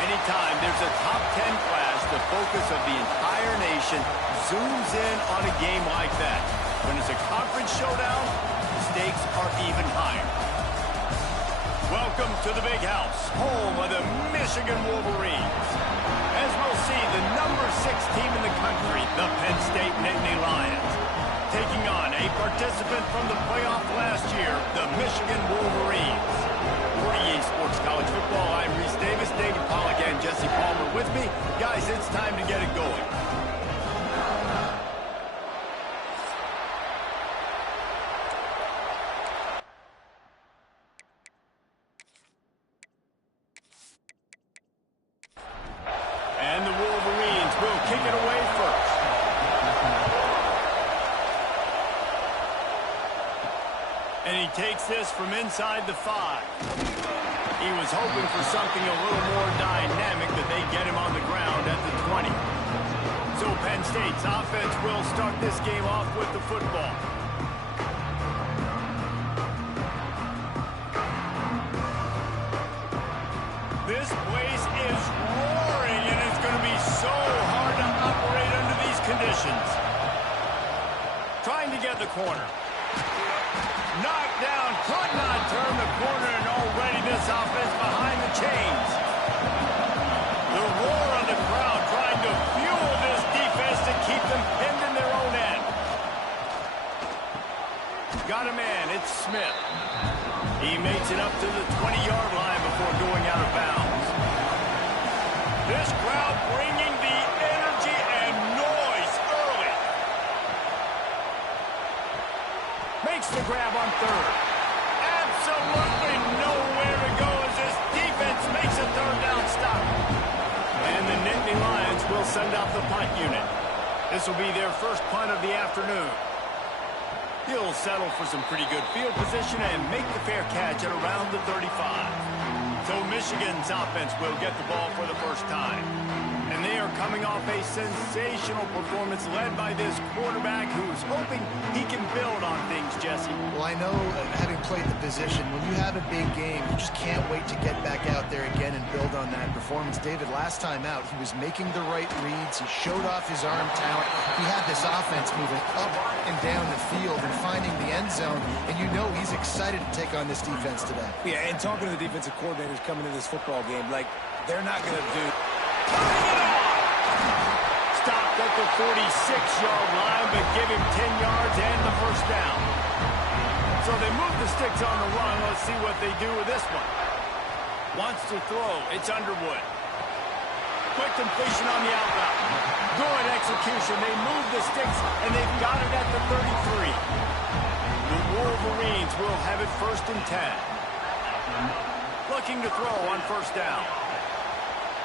Anytime there's a top 10 clash, the focus of the entire nation zooms in on a game like that. When it's a conference showdown, the stakes are even higher. Welcome to the Big House, home of the Michigan Wolverines. As we'll see, the number 6 team in the country, the Penn State Nittany Lions, taking on a participant from the playoff last year, the Michigan Wolverines. For EA Sports College Football, I'm Reese Davis, David Pollack, and Jesse Palmer with me. Guys, it's time to get it going. And the Wolverines will kick it away first. And he takes this from inside the 5. He was hoping for something a little more dynamic, that they get him on the ground at the 20. So Penn State's offense will start this game off with the football. This place is roaring, and it's going to be so hard to operate under these conditions. Trying to get the corner. Knocked down, could not turn the corner, and already this offense behind the chains. The roar of the crowd trying to fuel this defense to keep them pinned in their own end. Got a man, it's Smith. He makes it up to the 20-yard line before going out of bounds. This crowd bringing the energy and noise early. Makes the grab on third. Absolutely no send out the punt unit. This will be their first punt of the afternoon. He'll settle for some pretty good field position and make the fair catch at around the 35. So Michigan's offense will get the ball for the first time. And they are coming off a sensational performance led by this quarterback who's hoping he can build on things, Jesse. Well, I know, having played the position, when you have a big game, you just can't wait to get back out there again and build on that performance. David, last time out, he was making the right reads. He showed off his arm talent. He had this offense moving up and down the field and finding the end zone. And you know he's excited to take on this defense today. Yeah, and talking to the defensive coordinators coming into this football game, like, they're not going to do... Stopped at the 46-yard line, but give him 10 yards and the first down. So they move the sticks on the run. Let's see what they do with this one. Wants to throw. It's Underwood. Quick completion on the out route. Good execution. They move the sticks, and they've got it at the 33. The Wolverines will have it 1st and 10. Looking to throw on first down.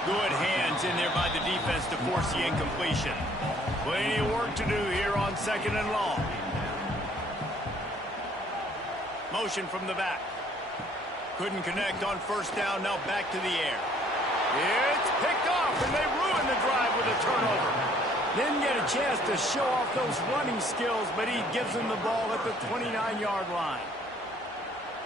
Good hands in there by the defense to force the incompletion. Plenty of work to do here on 2nd and long. Motion from the back. Couldn't connect on first down, now back to the air. It's picked off, and they ruin the drive with a turnover. Didn't get a chance to show off those running skills, but he gives them the ball at the 29-yard line.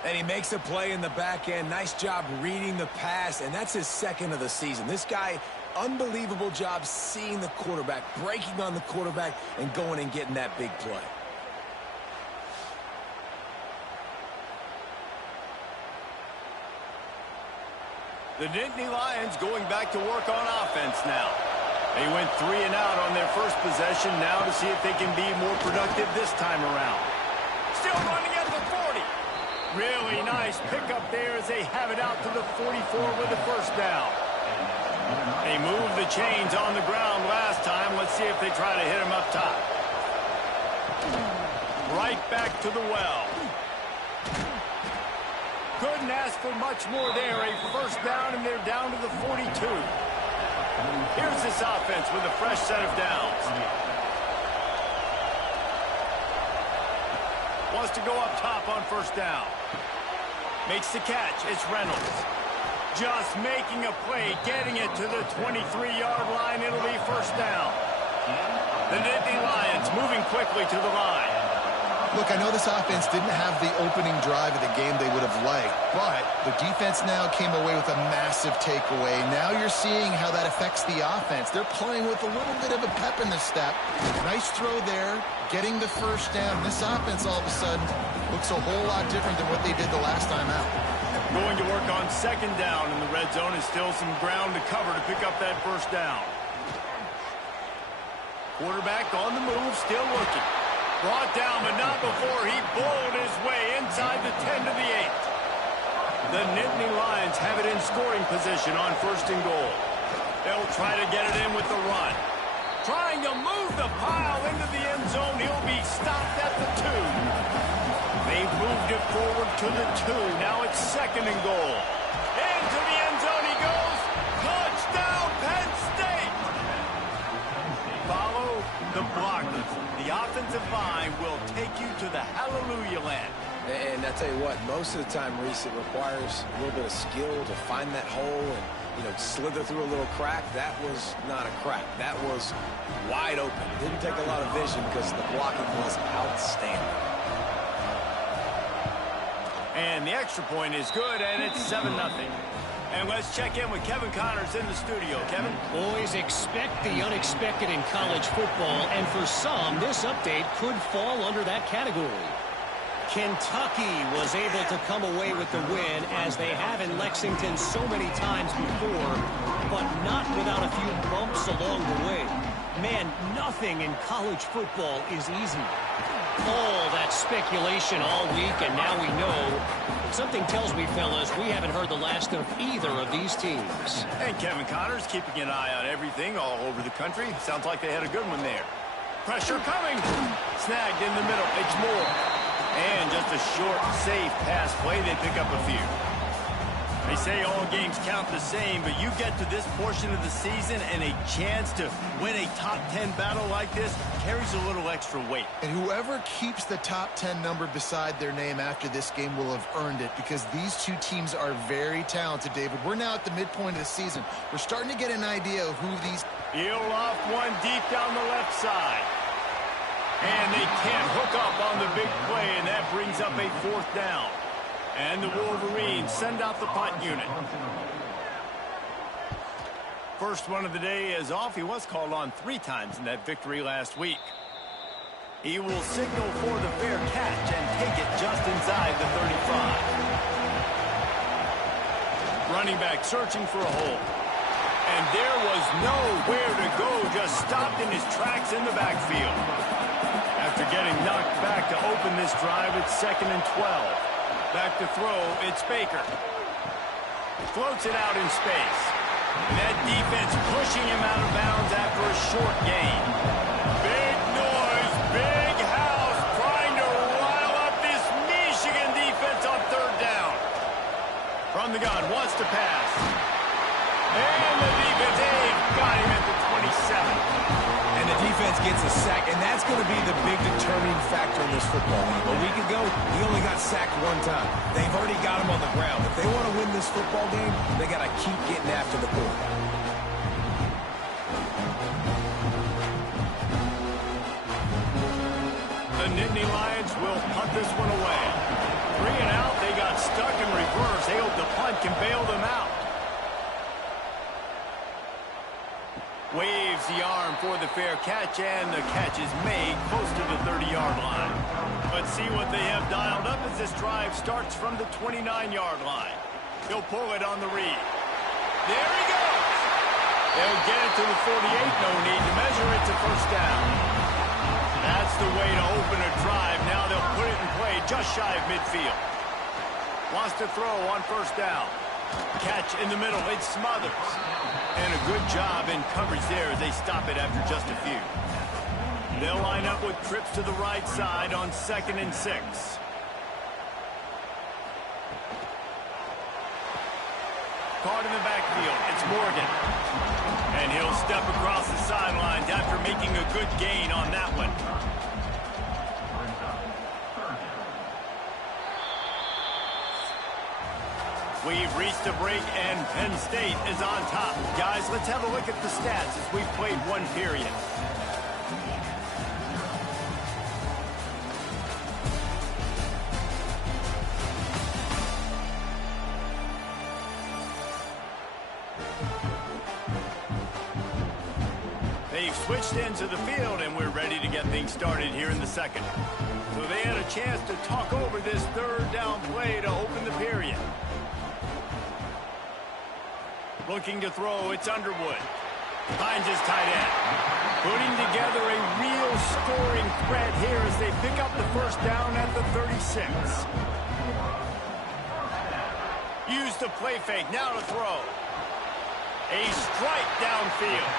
And he makes a play in the back end. Nice job reading the pass, and that's his 2nd of the season. This guy, unbelievable job seeing the quarterback, breaking on the quarterback, and going and getting that big play. The Nittany Lions going back to work on offense now. They went 3 and out on their first possession, now to see if they can be more productive this time around. Still running at the 40. Really nice pickup there as they have it out to the 44 with the first down. They moved the chains on the ground last time. Let's see if they try to hit him up top. Right back to the well. Couldn't ask for much more there. A first down, and they're down to the 42. Here's this offense with a fresh set of downs. Wants to go up top on first down. Makes the catch. It's Reynolds. Just making a play, getting it to the 23-yard line. It'll be first down. The Nittany Lions moving quickly to the line. Look, I know this offense didn't have the opening drive of the game they would have liked, but the defense now came away with a massive takeaway. Now you're seeing how that affects the offense. They're playing with a little bit of a pep in the step. Nice throw there, getting the first down. This offense all of a sudden looks a whole lot different than what they did the last time out. Going to work on 2nd down in the red zone. Is still some ground to cover to pick up that first down. Quarterback on the move, still looking. Brought down, but not before he bowled his way inside the 10 to the 8. The Nittany Lions have it in scoring position on 1st and goal. They'll try to get it in with the run. Trying to move the pile into the end zone. He'll be stopped at the 2. They've moved it forward to the 2. Now it's 2nd and goal. Into the end zone he goes. Touchdown, Penn State! Follow the blockers. The offensive line will take you to the hallelujah land. And I tell you what, most of the time, Reese, it requires a little bit of skill to find that hole and, you know, slither through a little crack. That was not a crack. That was wide open. Didn't take a lot of vision because the blocking was outstanding. And the extra point is good, and it's 7-0. And let's check in with Kevin Connors in the studio. Kevin? Boys, expect the unexpected in college football, and for some, this update could fall under that category. Kentucky was able to come away with the win, as they have in Lexington so many times before, but not without a few bumps along the way. Man, nothing in college football is easy. All that speculation all week, and now we know. Something tells me, fellas, we haven't heard the last of either of these teams. And Kevin Connors keeping an eye on everything all over the country. Sounds like they had a good one there. Pressure coming. Snagged in the middle. It's Moore. And just a short, safe pass play. They pick up a few. They say all games count the same, but you get to this portion of the season and a chance to win a top 10 battle like this carries a little extra weight. And whoever keeps the top 10 number beside their name after this game will have earned it, because these two teams are very talented, David. We're now at the midpoint of the season. We're starting to get an idea of who these... He'll off one deep down the left side. And they can't hook up on the big play, and that brings up a 4th down. And the Wolverines send out the punt unit. First one of the day is off. He was called on 3 times in that victory last week. He will signal for the fair catch and take it just inside the 35. Running back searching for a hole. And there was nowhere to go, just stopped in his tracks in the backfield. After getting knocked back to open this drive, it's 2nd and 12. Back to throw, it's Baker. Floats it out in space. And that defense pushing him out of bounds after a short gain. Big noise, big house, trying to rile up this Michigan defense on 3rd down. From the gun, wants to pass. And the defense got him at the 27. And the defense gets a sack, and that's going to be the big determining factor in this football game. A week ago, he only got sacked 1 time. They've already got him on the ground. If they want to win this football game, they got to keep getting after the quarterback. The Nittany Lions will punt this one away. 3 and out, they got stuck in reverse. They hope the punt can bail them out. Waves the arm for the fair catch, and the catch is made close to the 30-yard line. Let's see what they have dialed up as this drive starts from the 29-yard line. He'll pull it on the read. There he goes! They'll get it to the 48, no need to measure it to 1st down. That's the way to open a drive. Now they'll put it in play just shy of midfield. Wants to throw on 1st down. Catch in the middle, it smothers. And a good job in coverage there as they stop it after just a few. They'll line up with trips to the right side on 2nd and 6. Caught in the backfield, it's Morgan. And he'll step across the sidelines after making a good gain on that one. We've reached a break, and Penn State is on top. Guys, let's have a look at the stats as we've played 1 period. They've switched into the field, and we're ready to get things started here in the 2nd. So they had a chance to talk over this 3rd down play to open the period. Looking to throw, it's Underwood. Finds his tight end. Putting together a real scoring threat here as they pick up the 1st down at the 36. Use the play fake, now to throw. A strike downfield.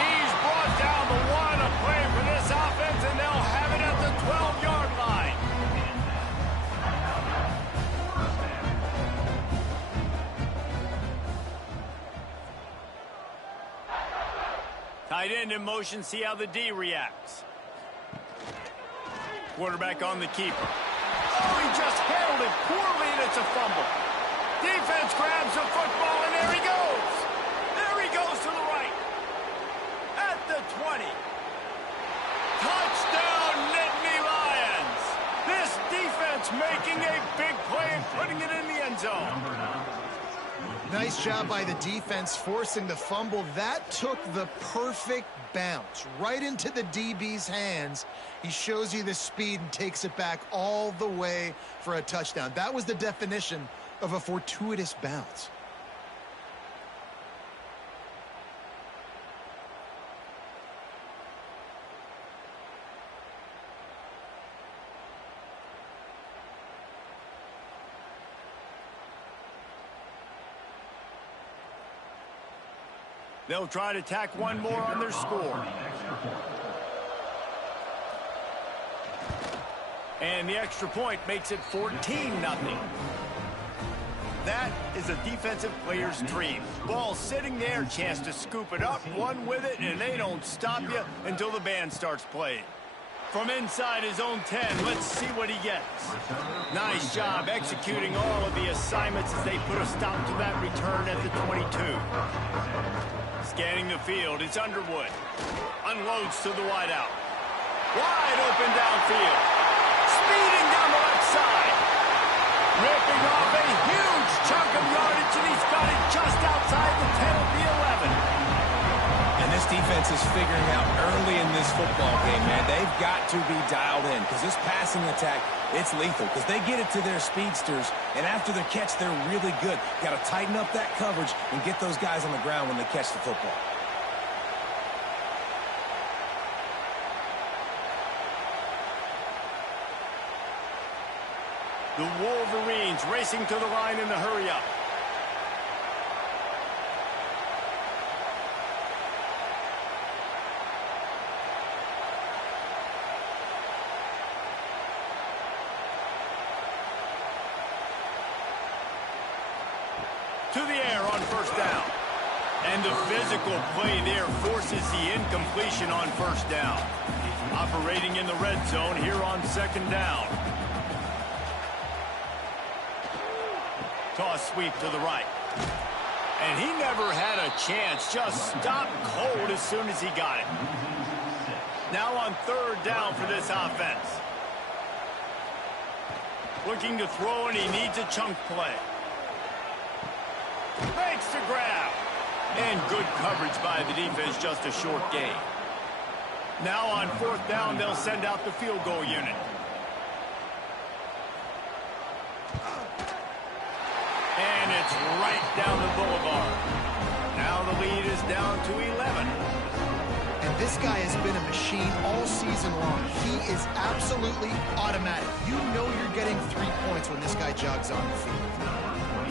He's brought down the 1, a play for this offense, and they'll have it at the 12-yard line. Tight end in motion, see how the D reacts. Quarterback on the keeper. Oh, he just handled it poorly, and it's a fumble. Defense grabs the football, and there he goes. There he goes to the right. At the 20. Touchdown, Nittany Lions. This defense making a big play and putting it in the end zone. Nice job by the defense forcing the fumble. That took the perfect bounce right into the DB's hands. He shows you the speed and takes it back all the way for a touchdown. That was the definition of a fortuitous bounce. They'll try to tack 1 more on their score. And the extra point makes it 14-0. that is a defensive player's dream. Ball sitting there, chance to scoop it up, run with it, and they don't stop you until the band starts playing. From inside his own 10, let's see what he gets. Nice job executing all of the assignments as they put a stop to that return at the 22. Scanning the field, it's Underwood. Unloads to the wideout. Wide open downfield. Speeding down the left side. Ripping off a huge chunk of yardage, and he's got it just outside the 10 of the 11. And this defense is figuring out early in this football game, man. They've got to be dialed in because this passing attack, it's lethal because they get it to their speedsters, and after the catch, they're really good. Got to tighten up that coverage and get those guys on the ground when they catch the football. The Wolverines racing to the line in the hurry-up. To the air on first down. And the physical play there forces the incompletion on first down. Operating in the red zone here on second down. Toss sweep to the right. And he never had a chance. Just stopped cold as soon as he got it. Now on third down for this offense. Looking to throw, and he needs a chunk play. Makes the grab. And good coverage by the defense, just a short gain. Now on fourth down, they'll send out the field goal unit. And it's right down the boulevard. Now the lead is down to 11. And this guy has been a machine all season long. He is absolutely automatic. You know you're getting 3 points when this guy jogs on the field.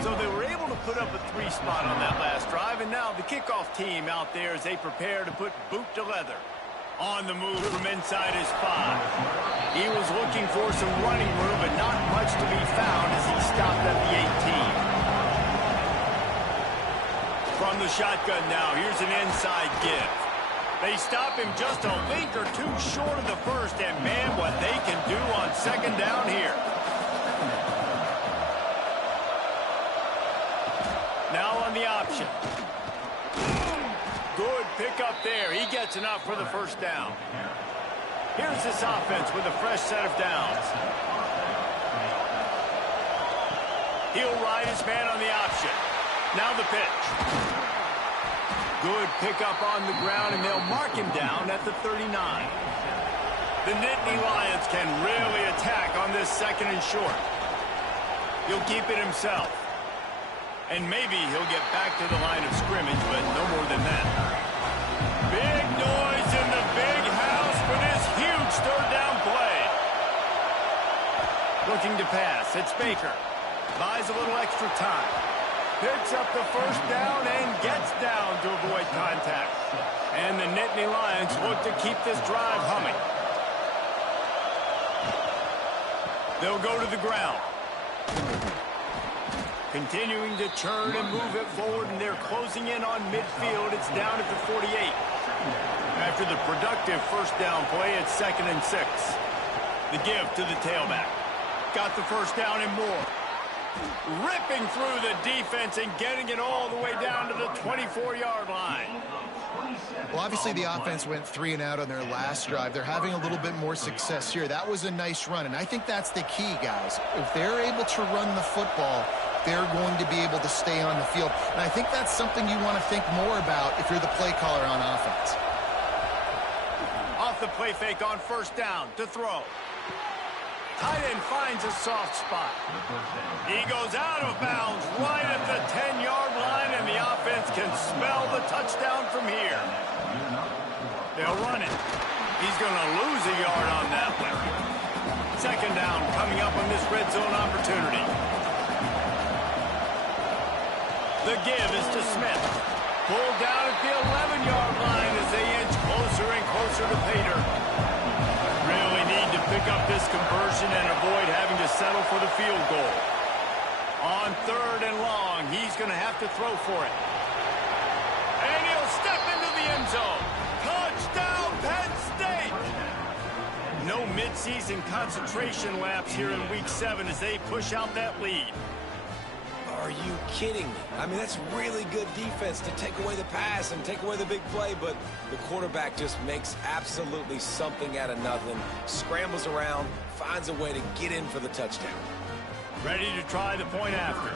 So they were able to put up a 3 spot on that last drive, and now the kickoff team out there as they prepare to put boot to leather. On the move from inside his 5. He was looking for some running room, but not much to be found as he stopped at the 18. From the shotgun now, here's an inside give. They stop him just a link or two short of the first, and man, what they can do on second down here. Now on the option. Good pickup there. He gets enough for the first down. Here's this offense with a fresh set of downs. He'll ride his man on the option. Now the pitch. Good pickup on the ground, and they'll mark him down at the 39. The Nittany Lions can really attack on this second and short. He'll keep it himself. And maybe he'll get back to the line of scrimmage, but no more than that. Big noise in the big house for this huge third down play. Looking to pass. It's Baker. Buys a little extra time. Picks up the first down and gets down to avoid contact. And the Nittany Lions look to keep this drive humming. They'll go to the ground. Continuing to churn and move it forward, and they're closing in on midfield. It's down at the 48. After the productive first down play, it's 2nd and 6. The give to the tailback. Got the first down and more. Ripping through the defense and getting it all the way down to the 24-yard line. Well, obviously the offense went 3 and out on their last drive. They're having a little bit more success here. That was a nice run, and I think that's the key, guys. If they're able to run the football, they're going to be able to stay on the field. And I think that's something you want to think more about if you're the play caller on offense. Off the play fake on first down to throw. Tight end finds a soft spot. He goes out of bounds right at the 10-yard line, and the offense can smell the touchdown from here. They'll run it. He's going to lose a yard on that one. Second down coming up on this red zone opportunity. The give is to Smith. Pulled down at the 11-yard line as they inch closer and closer to Pater. Really need to pick up this conversion and avoid having to settle for the field goal. On On 3rd and long, he's going to have to throw for it. And he'll step into the end zone. Touchdown, Penn State! No midseason concentration laps here in Week 7 as they push out that lead. Are you kidding me? I mean, that's really good defense to take away the pass and take away the big play, but the quarterback just makes absolutely something out of nothing, scrambles around, finds a way to get in for the touchdown. Ready to try the point after.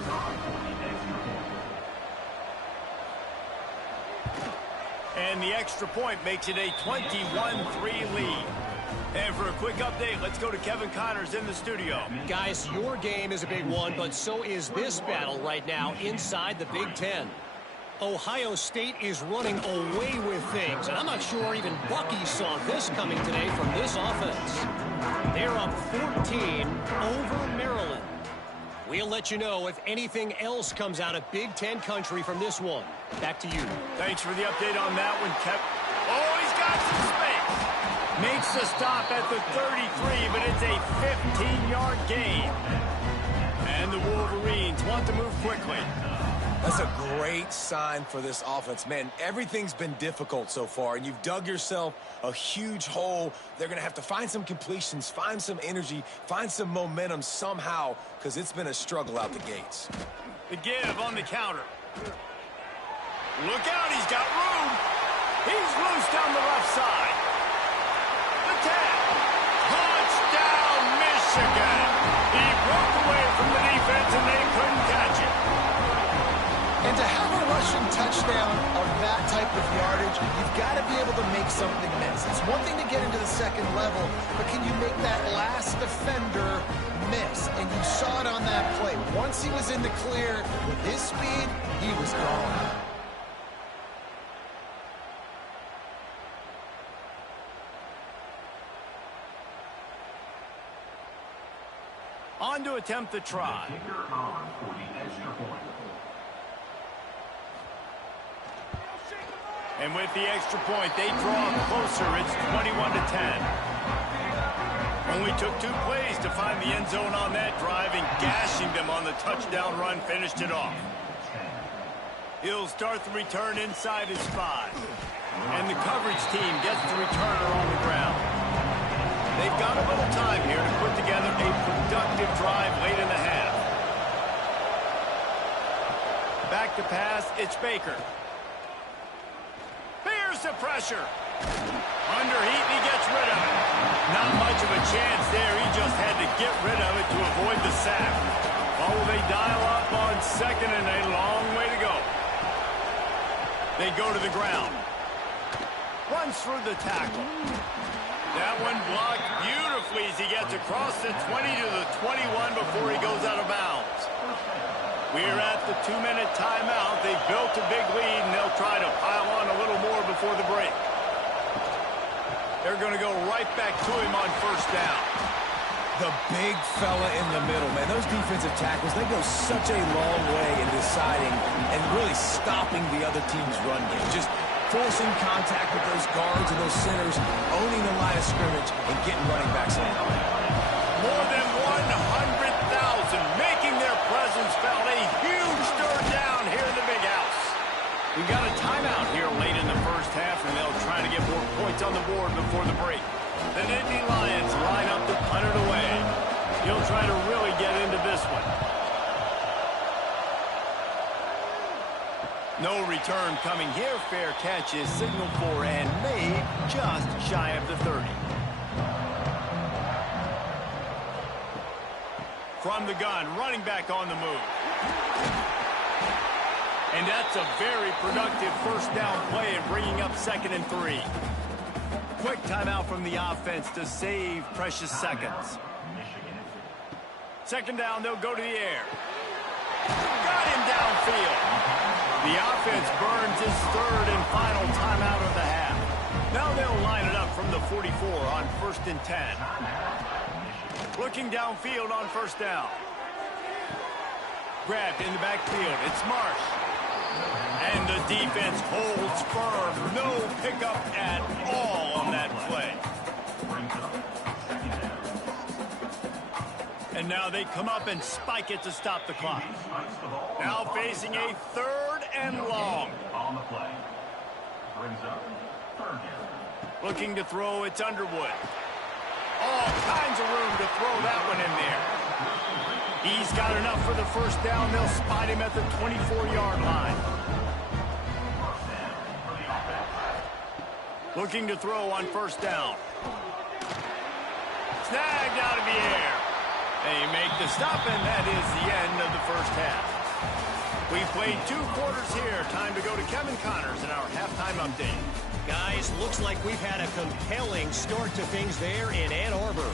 And the extra point makes it a 21-3 lead. And for a quick update, let's go to Kevin Connors in the studio. Guys, your game is a big one, but so is this battle right now inside the Big Ten. Ohio State is running away with things, and I'm not sure even Bucky saw this coming today from this offense. They're up 14 over Maryland. We'll let you know if anything else comes out of Big Ten country from this one. Back to you. Thanks for the update on that one, Kev. Oh, he's got some space. Makes the stop at the 33, but it's a 15-yard gain. And the Wolverines want to move quickly. That's a great sign for this offense. Man, everything's been difficult so far, and you've dug yourself a huge hole. They're going to have to find some completions, find some energy, find some momentum somehow, because it's been a struggle out the gates. The give on the counter. Look out, he's got room. He's loose down the left side. The tap. Touchdown, Michigan. He broke away from the defense, and they couldn't catch it. And to have a rushing touchdown of that type of yardage, you've got to be able to make something miss. It's one thing to get into the second level, but can you make that last defender miss? And you saw it on that play. Once he was in the clear, with his speed, he was gone. On to attempt the try. And with the extra point, they draw closer. It's 21-10. Only took 2 plays to find the end zone on that drive, and gashing them on the touchdown run finished it off. He'll start the return inside his 5. And the coverage team gets the returner on the ground. They've got a little time here to put together a productive drive late in the half. Back to pass, it's Baker. Here's the pressure. Underheat, and he gets rid of it. Not much of a chance there. He just had to get rid of it to avoid the sack. Oh, they dial up on second, and a long way to go. They go to the ground. Runs through the tackle. That one blocked beautifully as he gets across the 20 to the 21 before he goes out of bounds. We're at the 2-minute timeout. They've built a big lead, and they'll try to pile on a little more before the break. They're going to go right back to him on first down. The big fella in the middle, man. Those defensive tackles, they go such a long way in deciding and really stopping the other team's run game. Just forcing contact with those guards and those centers, owning the line of scrimmage, and getting running backs in. More than 100,000 making their presence felt. A huge third down here in the big house. We've got a timeout here late in the first half, and they'll try to get more points on the board before the break. The Nittany Lions line up to punt it away. He'll try to really get into this one. No return coming here. Fair catch is signaled for and made just shy of the 30. From the gun, running back on the move. And that's a very productive first down play and bringing up 2nd and 3. Quick timeout from the offense to save precious seconds. 2nd down, they'll go to the air. Got him downfield. The offense burns his 3rd and final timeout of the half. Now they'll line it up from the 44 on 1st and 10. Looking downfield on 1st down. Grabbed in the backfield. It's Marsh. And the defense holds firm. No pickup at all on that play. And And now they come up and spike it to stop the clock. Now facing a 3rd and long. On the play. Brings up 3rd down. Looking to throw, it's Underwood. All kinds of room to throw that one in there. He's got enough for the 1st down. They'll spot him at the 24-yard line. Looking to throw on 1st down. Snagged out of the air. They make the stop, and that is the end of the 1st half. We've played 2 quarters here. Time to go to Kevin Connors in our halftime update. Guys, looks like we've had a compelling start to things there in Ann Arbor.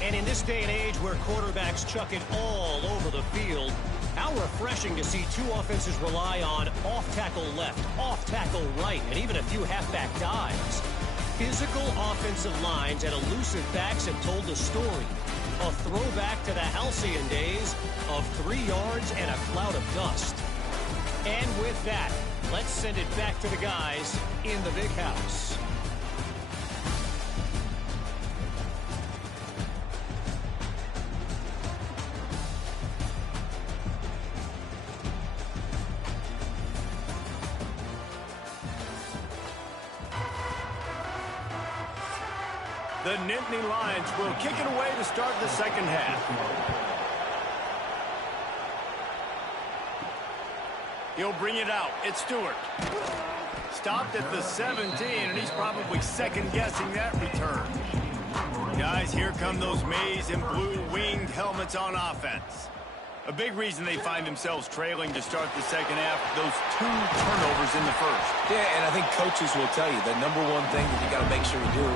And in this day and age where quarterbacks chuck it all over the field, how refreshing to see 2 offenses rely on off-tackle left, off-tackle right, and even a few halfback dives. Physical offensive lines and elusive backs have told the story. A throwback to the halcyon days of 3 yards and a cloud of dust. And with that, let's send it back to the guys in the big house. The Nittany Lions will kick it away to start the 2nd half. He'll bring it out. It's Stewart. Stopped at the 17, and he's probably second-guessing that return. Guys, here come those maize and blue winged helmets on offense. A big reason they find themselves trailing to start the 2nd half, those 2 turnovers in the 1st. Yeah, and I think coaches will tell you the #1 thing that you got to make sure you do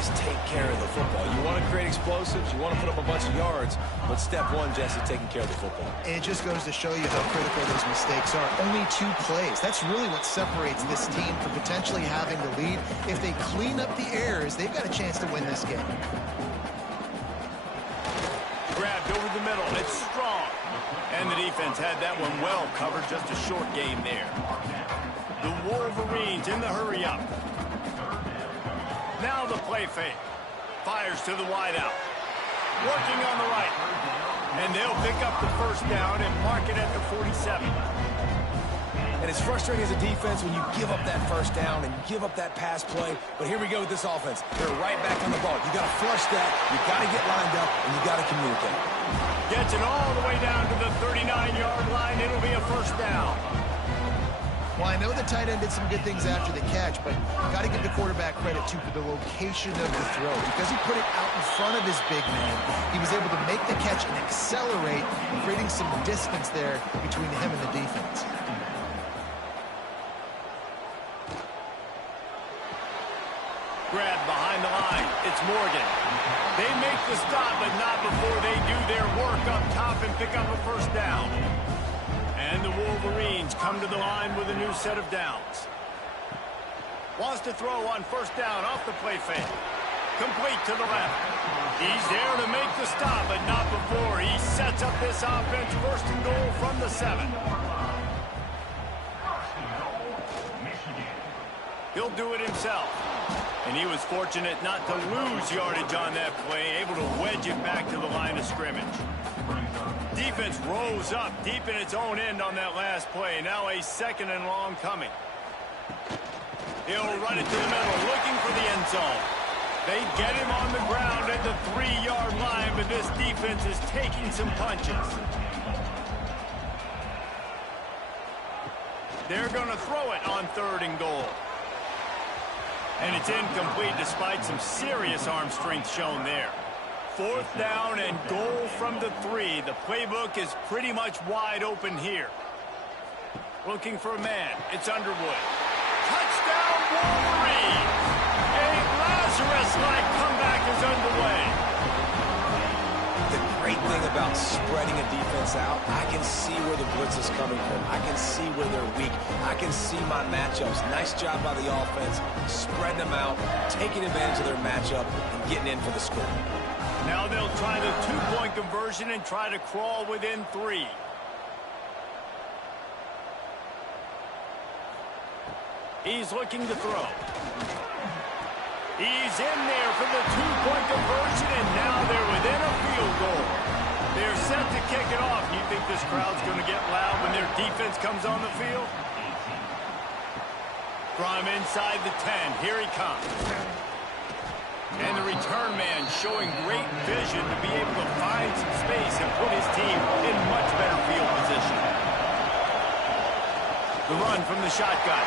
is take care of the football. You want to create explosives, you want to put up a bunch of yards, but step 1, Jesse, taking care of the football. It just goes to show you how critical those mistakes are. Only 2 plays. That's really what separates this team from potentially having the lead. If they clean up the errors, they've got a chance to win this game. Grabbed over the middle. It's strong. And the defense had that one well covered. Just a short game there. The Wolverines in the hurry-up. Now the play fake. Fires to the wideout. Working on the right. And they'll pick up the 1st down and mark it at the 47. And it's frustrating as a defense when you give up that 1st down and you give up that pass play. But here we go with this offense. They're right back on the ball. You got to flush that. You got to get lined up, and you got to communicate. Gets it all the way down to the 39-yard line. It'll be a 1st down. Well, I know the tight end did some good things after the catch, but got to give the quarterback credit, too, for the location of the throw. Because he put it out in front of his big man, he was able to make the catch and accelerate, creating some distance there between him and the defense. Grab behind the line. It's Morgan. They make the stop, but not before they do their work up top and pick up a 1st down. And the Wolverines come to the line with a new set of downs. Wants to throw on 1st down off the play fake. Complete to the left. He's there to make the stop, but not before he sets up this offense. 1st and goal from the 7. He'll do it himself. And he was fortunate not to lose yardage on that play, able to wedge it back to the line of scrimmage. Defense rose up deep in its own end on that last play. Now a 2nd and long coming. He'll run it to the middle, looking for the end zone. They get him on the ground at the 3-yard line, but this defense is taking some punches. They're going to throw it on 3rd and goal. And it's incomplete despite some serious arm strength shown there. 4th down and goal from the 3. The playbook is pretty much wide open here. Looking for a man. It's Underwood. Touchdown, Wolverines! A Lazarus-like comeback is underway. The great thing about spreading a defense out, I can see where the blitz is coming from. I can see where they're weak. I can see my matchups. Nice job by the offense, spreading them out, taking advantage of their matchup, and getting in for the score. Now they'll try the 2-point conversion and try to crawl within 3. He's looking to throw. He's in there for the 2-point conversion, and now they're within a field goal. They're set to kick it off. You think this crowd's going to get loud when their defense comes on the field? From inside the 10, here he comes. And the return man showing great vision to be able to find some space and put his team in much better field position. The run from the shotgun.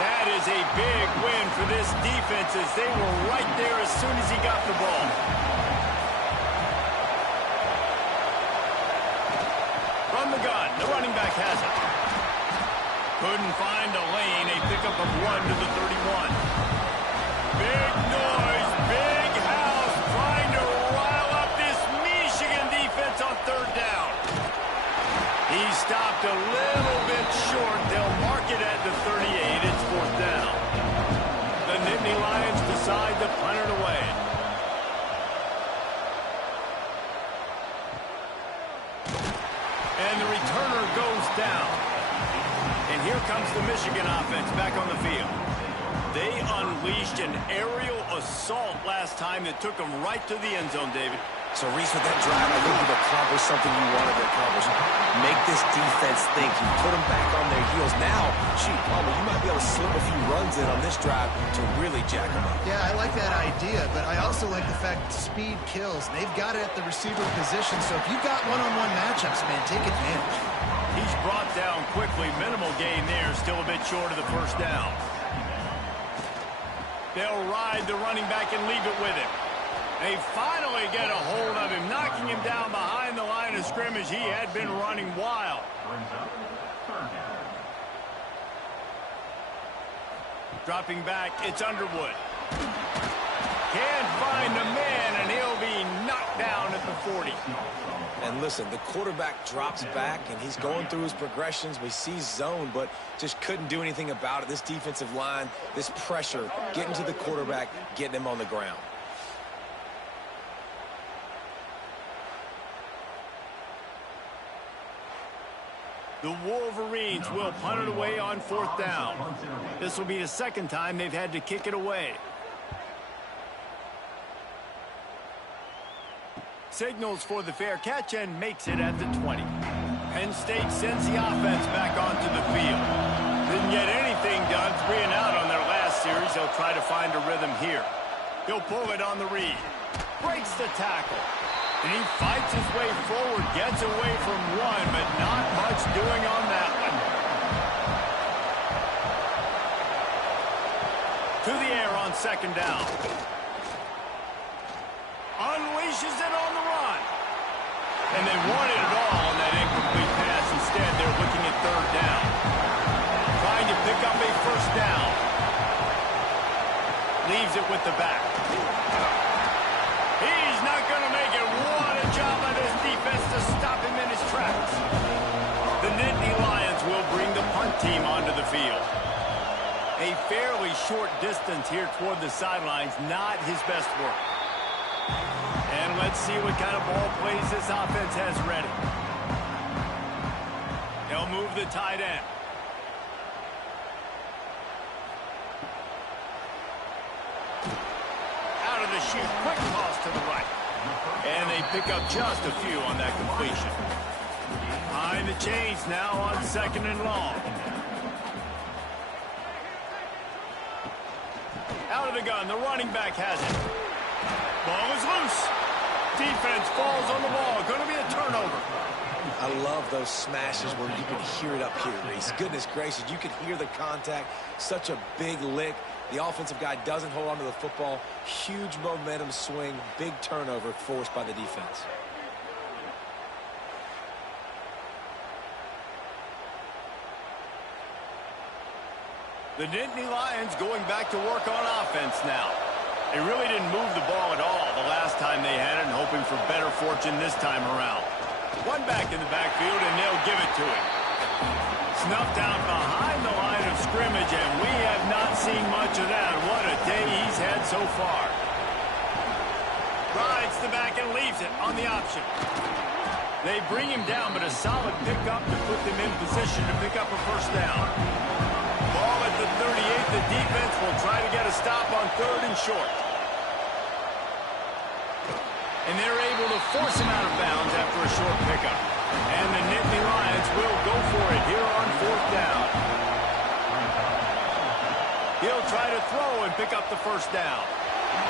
That is a big win for this defense as they were right there as soon as he got the ball. From the gun, the running back has it. Couldn't find a lane, a pickup of 1 to the 31. Big noise, big house, trying to rile up this Michigan defense on third down. He stopped a little bit short. They'll mark it at the 38. It's fourth down. The Nittany Lions decide to punt it away. And the returner goes down. And here comes the Michigan offense back on the field. They unleashed an aerial assault last time that took them right to the end zone, David. So, Reese, with that drive, I think you've accomplished something you wanted to accomplish. Make this defense think. You put them back on their heels. Now, shoot, Palmer, you might be able to slip a few runs in on this drive to really jack them up. Yeah, I like that idea, but I also like the fact speed kills. They've got it at the receiver position, so if you've got one-on-one matchups, man, take advantage. He's brought down quickly. Minimal gain there. Still a bit short of the first down. They'll ride the running back and leave it with him. They finally get a hold of him, knocking him down behind the line of scrimmage. He had been running wild. Dropping back, it's Underwood. Can't find the man, and he'll be knocked down at the 40. And listen, the quarterback drops back, and he's going through his progressions. We see zone, but just couldn't do anything about it. This defensive line, this pressure, getting to the quarterback, getting him on the ground. The Wolverines will punt it away on fourth down. This will be the second time they've had to kick it away. Signals for the fair catch and makes it at the 20. Penn State sends the offense back onto the field. Didn't get anything done, 3 and out on their last series. They'll try to find a rhythm here. He'll pull it on the read. Breaks the tackle. And he fights his way forward, gets away from one, but not much doing on that one. To the air on second down. Unleashes it on the run. And they wanted it all on that incomplete pass. Instead, they're looking at third down. Trying to pick up a first down. Leaves it with the back. He's not going to make it. What a job by this defense to stop him in his tracks. The Nittany Lions will bring the punt team onto the field. A fairly short distance here toward the sidelines, not his best work. And let's see what kind of ball plays this offense has ready. They'll move the tight end. Out of the chute, quick toss to the right. And they pick up just a few on that completion. Behind the chains now on second and long. Out of the gun, the running back has it. Ball is loose. Defense falls on the ball. Going to be a turnover. I love those smashes where you can hear it up here, Reese. Goodness gracious, you can hear the contact. Such a big lick. The offensive guy doesn't hold on to the football. Huge momentum swing. Big turnover forced by the defense. The Nittany Lions going back to work on offense now. They really didn't move the ball at all the last time they had it, and hoping for better fortune this time around. One back in the backfield, and they'll give it to him. Snuffed out behind the line of scrimmage, and we have not seen much of that. What a day he's had so far. Rides the back and leaves it on the option. They bring him down, but a solid pickup to put them in position to pick up a first down. Ball at the 38. The defense will try to get a stop on third and short. And they're able to force him out of bounds after a short pickup. And the Nittany Lions will go for it here on 4th down. He'll try to throw and pick up the first down.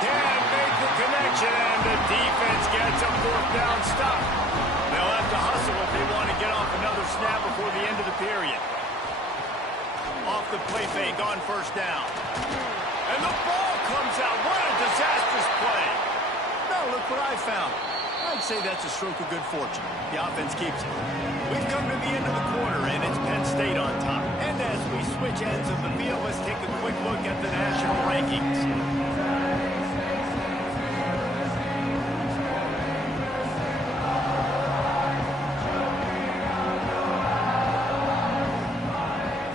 Can't make the connection, and the defense gets a 4th down stop. They'll have to hustle if they want to get off another snap before the end of the period. Off the play fake on 1st down. And the ball comes out. What a disastrous play. Now look what I found. I'd say that's a stroke of good fortune. The offense keeps it. We've come to the end of the quarter, and it's Penn State on top. And as we switch ends of the field, let's take a quick look at the national rankings.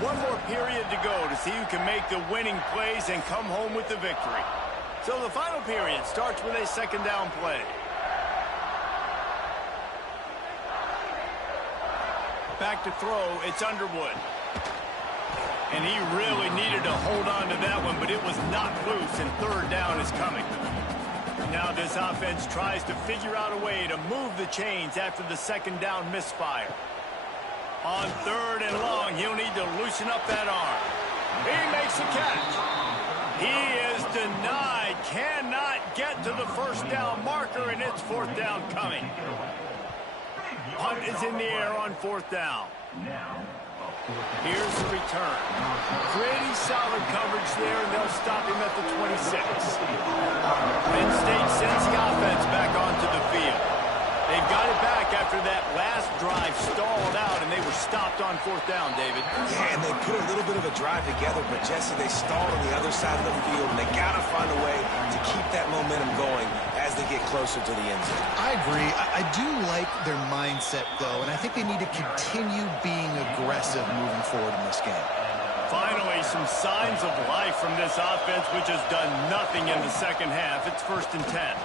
One more period to go to see who can make the winning plays and come home with the victory. So the final period starts with a 2nd down play. Back to throw, it's Underwood. And he really needed to hold on to that one, but it was not loose, and 3rd down is coming. Now this offense tries to figure out a way to move the chains after the 2nd down misfire. On 3rd and long, he'll need to loosen up that arm. He makes the catch. He is denied, cannot get to the 1st down marker, and it's 4th down coming. Punt is in the air on 4th down. Here's the return. Pretty solid coverage there, and they'll stop him at the 26. Penn State sends the offense back onto the field. They've got it back after that last drive stalled out, and they were stopped on 4th down, David. Yeah, and they put a little bit of a drive together, but Jesse, they stalled on the other side of the field, and they got to find a way to keep that momentum going as they get closer to the end zone. I agree. I do like their mindset, though, and I think they need to continue being aggressive moving forward in this game. Finally, some signs of life from this offense, which has done nothing in the 2nd half. It's 1st and 10.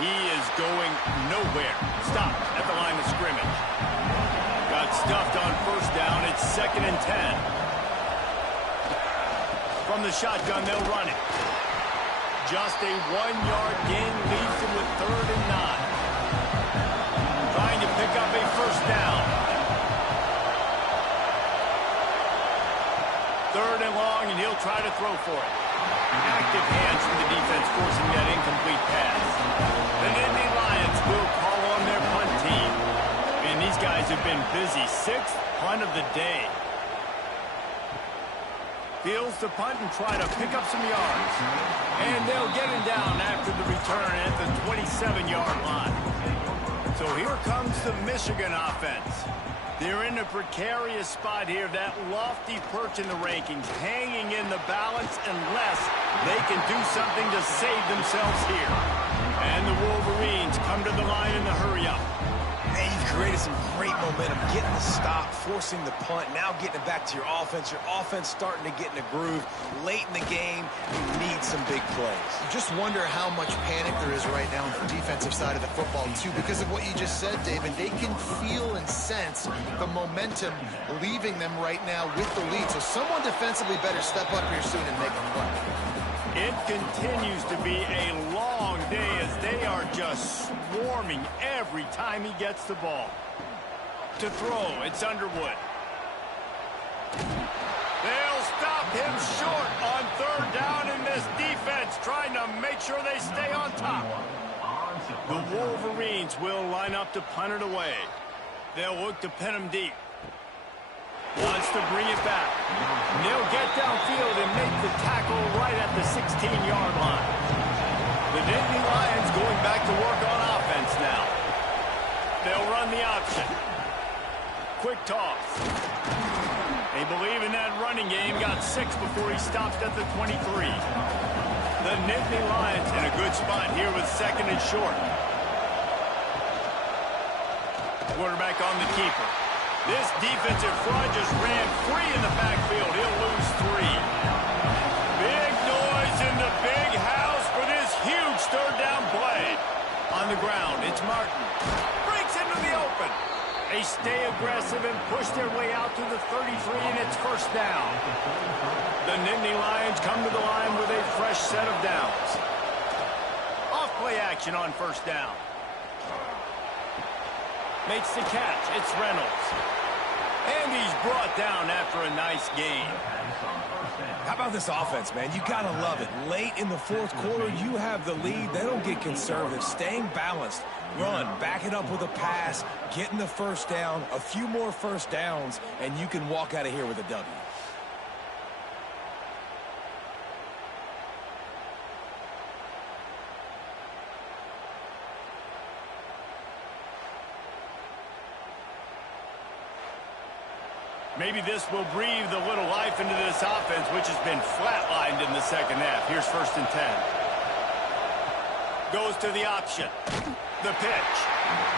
He is going nowhere. Stop at the line of scrimmage. Got stuffed on 1st down. It's 2nd and 10. From the shotgun, they'll run it. Just a 1-yard gain leaves him with 3rd and 9. Trying to pick up a 1st down. 3rd and long, and he'll try to throw for it. Active hands from the defense forcing that incomplete pass. The Nittany Lions will call on their punt team. And these guys have been busy. 6th punt of the day. Fields to punt and try to pick up some yards. And they'll get him down after the return at the 27-yard line. So here comes the Michigan offense. They're in a precarious spot here, that lofty perch in the rankings, hanging in the balance unless they can do something to save themselves here. And the Wolverines come to the line in the hurry-up. Man, you've created some great momentum, getting the stop, forcing the punt, now getting it back to your offense. Your offense starting to get in a groove. Late in the game, you need some big plays. You just wonder how much panic there is right now on the defensive side of the football, too, because of what you just said, David. They can feel and sense the momentum leaving them right now with the lead. So someone defensively better step up here soon and make a play. It continues to be a long day as they are just swarming every time he gets the ball. To throw, it's Underwood. They'll stop him short on 3rd down in this defense, trying to make sure they stay on top. The Wolverines will line up to punt it away. They'll look to pin him deep. Wants to bring it back. And they'll get downfield and make the tackle right at the 16-yard line. The Nittany Lions going back to work on offense now. They'll run the option. Quick toss. They believe in that running game. Got 6 before he stopped at the 23. The Nittany Lions in a good spot here with 2nd and short. Quarterback on the keeper. This defensive front just ran free in the backfield. He'll lose 3. Big noise in the big house for this huge 3rd down play. On the ground, it's Martin. Breaks into the open. They stay aggressive and push their way out to the 33, and it's 1st down. The Nittany Lions come to the line with a fresh set of downs. Off play action on 1st down. Makes the catch. It's Reynolds. And he's brought down after a nice gain. How about this offense, man? You got to love it. Late in the fourth quarter, you have the lead. They don't get conservative. Staying balanced. Run, back it up with a pass, getting the first down, a few more first downs, and you can walk out of here with a W. Maybe this will breathe a little life into this offense, which has been flatlined in the second half. Here's 1st and 10. Goes to the option. The pitch.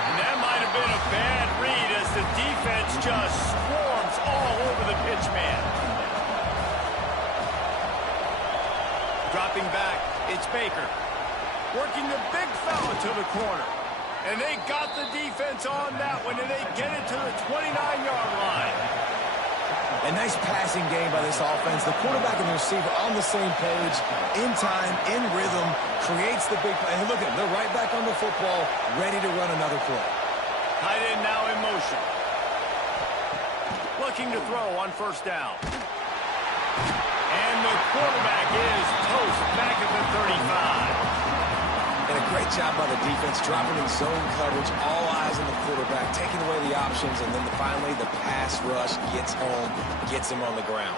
And that might have been a bad read as the defense just swarms all over the pitch man. Dropping back, it's Baker. Working the big fella to the corner. And they got the defense on that one, and they get it to the 29-yard line. A nice passing game by this offense. The quarterback and the receiver on the same page, in time, in rhythm, creates the big play. And look at them, they're right back on the football, ready to run another play. Tight end now in motion. Looking to throw on 1st down. And the quarterback is toast back at the 35. And a great job by the defense, dropping in zone coverage, all eyes on the quarterback, taking away the options, and then finally the pass rush gets home, gets him on the ground.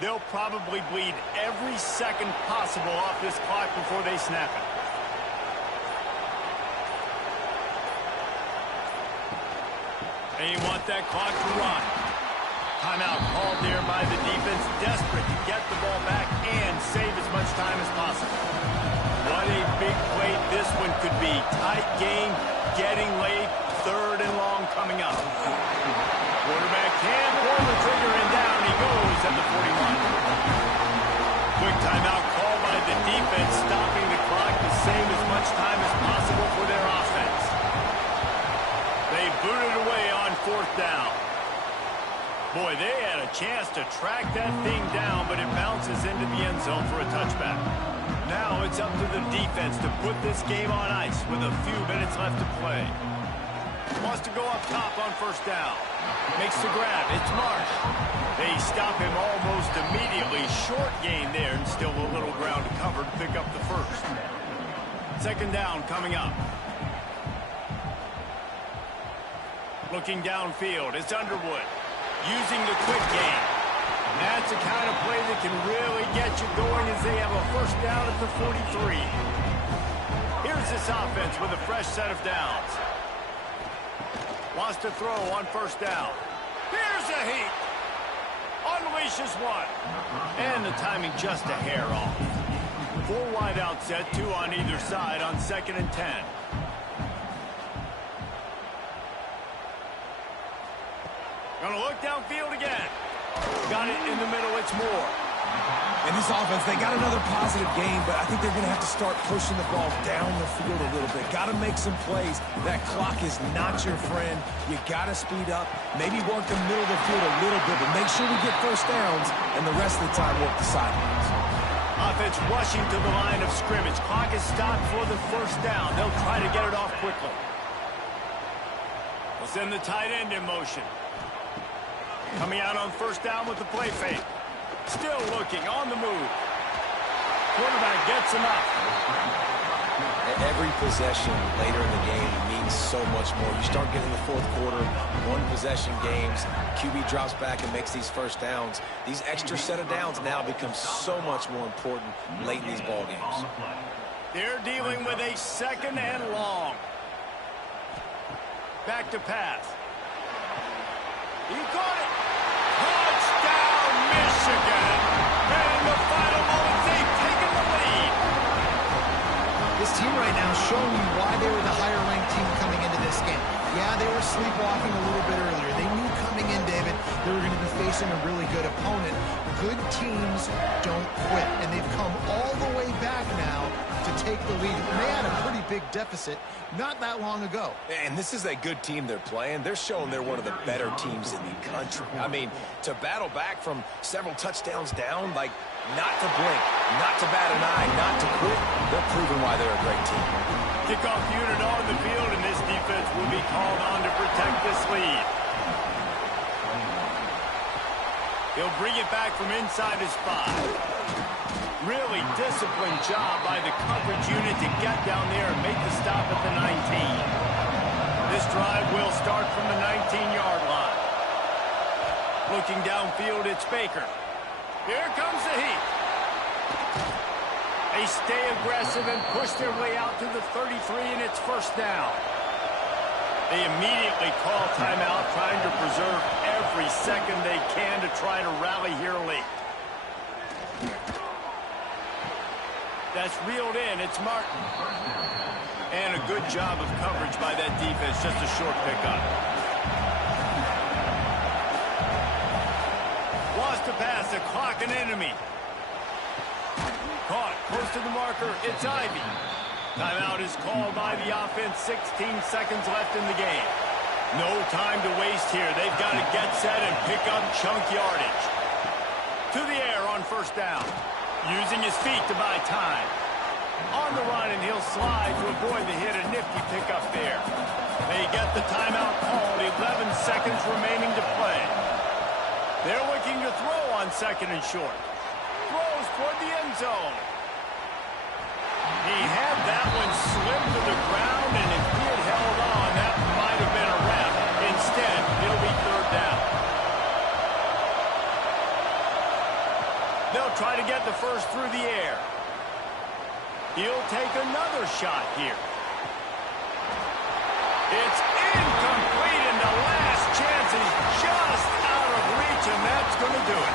They'll probably bleed every second possible off this clock before they snap it. They want that clock to run. Timeout called there by the defense, desperate to get the ball back and save as much time as possible. What a big play this one could be. Tight game, getting late, 3rd and long coming up. Quarterback can pull the trigger and down he goes at the 41. Quick timeout call by the defense, stopping the clock to save as much time as possible for their offense. They booted away on 4th down. Boy, they had a chance to track that thing down, but it bounces into the end zone for a touchback. Now it's up to the defense to put this game on ice with a few minutes left to play. Wants to go up top on 1st down. Makes the grab. It's Marsh. They stop him almost immediately. Short gain there and still a little ground to cover to pick up the 1st. 2nd down coming up. Looking downfield, it's Underwood. Using the quick game. That's the kind of play that can really get you going as they have a 1st down at the 43. Here's this offense with a fresh set of downs. Wants to throw on 1st down. Here's a heat. Unleashes one. And the timing just a hair off. 4 wide out set, 2 on either side on 2nd and 10. Gonna look downfield again. Got it in the middle, it's Moore. In this offense, they got another positive game, but I think they're going to have to start pushing the ball down the field a little bit. Got to make some plays. That clock is not your friend. You got to speed up, maybe work the middle of the field a little bit, but make sure we get first downs, and the rest of the time work the sidelines. Offense rushing to the line of scrimmage. Clock is stopped for the 1st down. They'll try to get it off quickly. We'll send the tight end in motion. Coming out on 1st down with the play fake. Still looking, on the move. Quarterback gets him up. Every possession later in the game means so much more. You start getting the 4th quarter, 1-possession games. QB drops back and makes these first downs. These extra set of downs now become so much more important late in these ball games. They're dealing with a 2nd and long. Back to pass. He caught it. Touchdown, Michigan. And in the final moments, they've taken the lead. This team right now is showing you why they were the higher-ranked team coming into this game. Yeah, they were sleepwalking a little bit earlier. They knew coming in, David, they were going to be facing a really good opponent. Good teams don't quit, and they've come all the way back now to take the lead. And they had a pretty big deficit not that long ago. And this is a good team they're playing. They're showing they're one of the better teams in the country. I mean, to battle back from several touchdowns down, like, not to blink, not to bat an eye, not to quit, they're proving why they're a great team. Kickoff unit on the field, and this defense will be called on to protect this lead. He'll bring it back from inside his 5. Really disciplined job by the coverage unit to get down there and make the stop at the 19. This drive will start from the 19-yard line. Looking downfield, it's Baker. Here comes the heat. They stay aggressive and push their way out to the 33, and it's first down. They immediately call timeout, trying to preserve every second they can to try to rally here late. That's reeled in. It's Martin. And a good job of coverage by that defense. Just a short pickup. Lost a pass. A clock an enemy. Caught close to the marker. It's Ivy. Timeout is called by the offense. 16 seconds left in the game. No time to waste here. They've got to get set and pick up chunk yardage. To the air on first down. Using his feet to buy time. On the run, and he'll slide to avoid the hit. A nifty pickup there. They get the timeout called. 11 seconds remaining to play. They're looking to throw on second and short. Throws toward the end zone. He had that one slip to the ground, and if he had held on, that might have been a wrap. Instead, it'll be third down. They'll try to get the first through the air. He'll take another shot here. It's incomplete, and the last chance is just out of reach, and that's going to do it.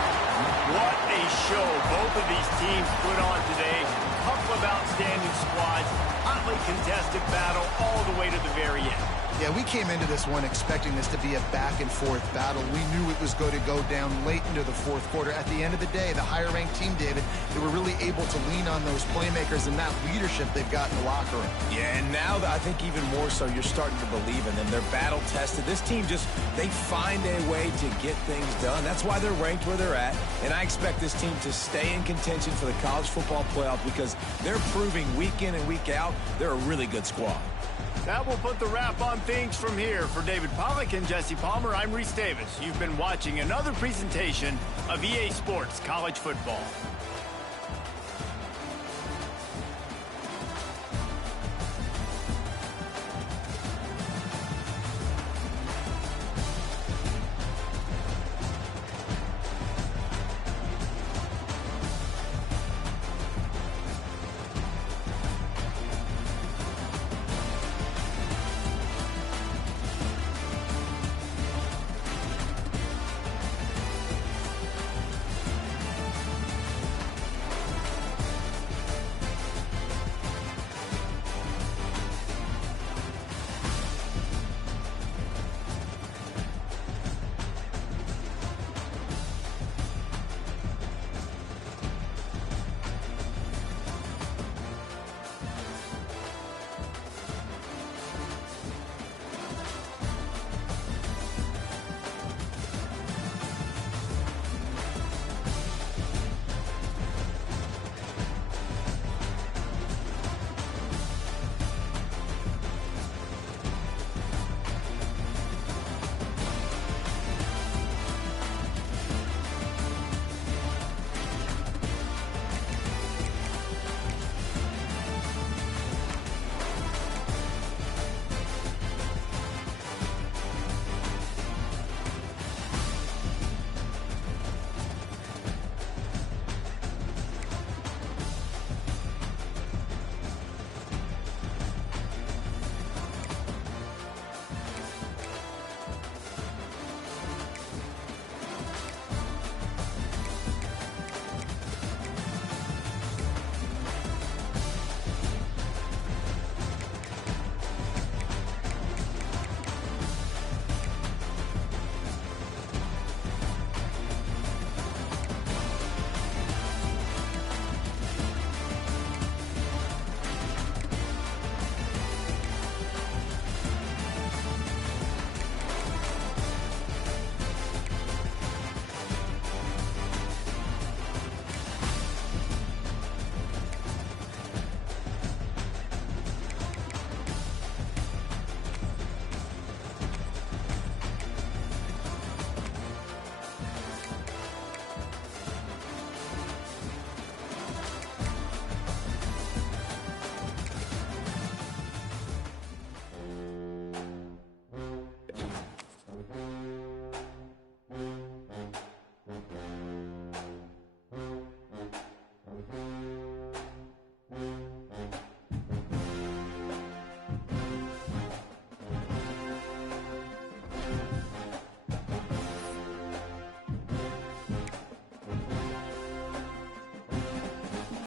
What a show both of these teams put on today. Couple of outstanding squads, hotly contested battle all the way to the very end. Yeah, we came into this one expecting this to be a back-and-forth battle. We knew it was going to go down late into the fourth quarter. At the end of the day, the higher-ranked team, David, they were really able to lean on those playmakers and that leadership they've got in the locker room. Yeah, and now I think even more so, you're starting to believe in them. They're battle-tested. This team they find a way to get things done. That's why they're ranked where they're at, and I expect this team to stay in contention for the college football playoff because they're proving week in and week out they're a really good squad. That will put the wrap on things from here. For David Pollack and Jesse Palmer, I'm Reese Davis. You've been watching another presentation of EA Sports College Football.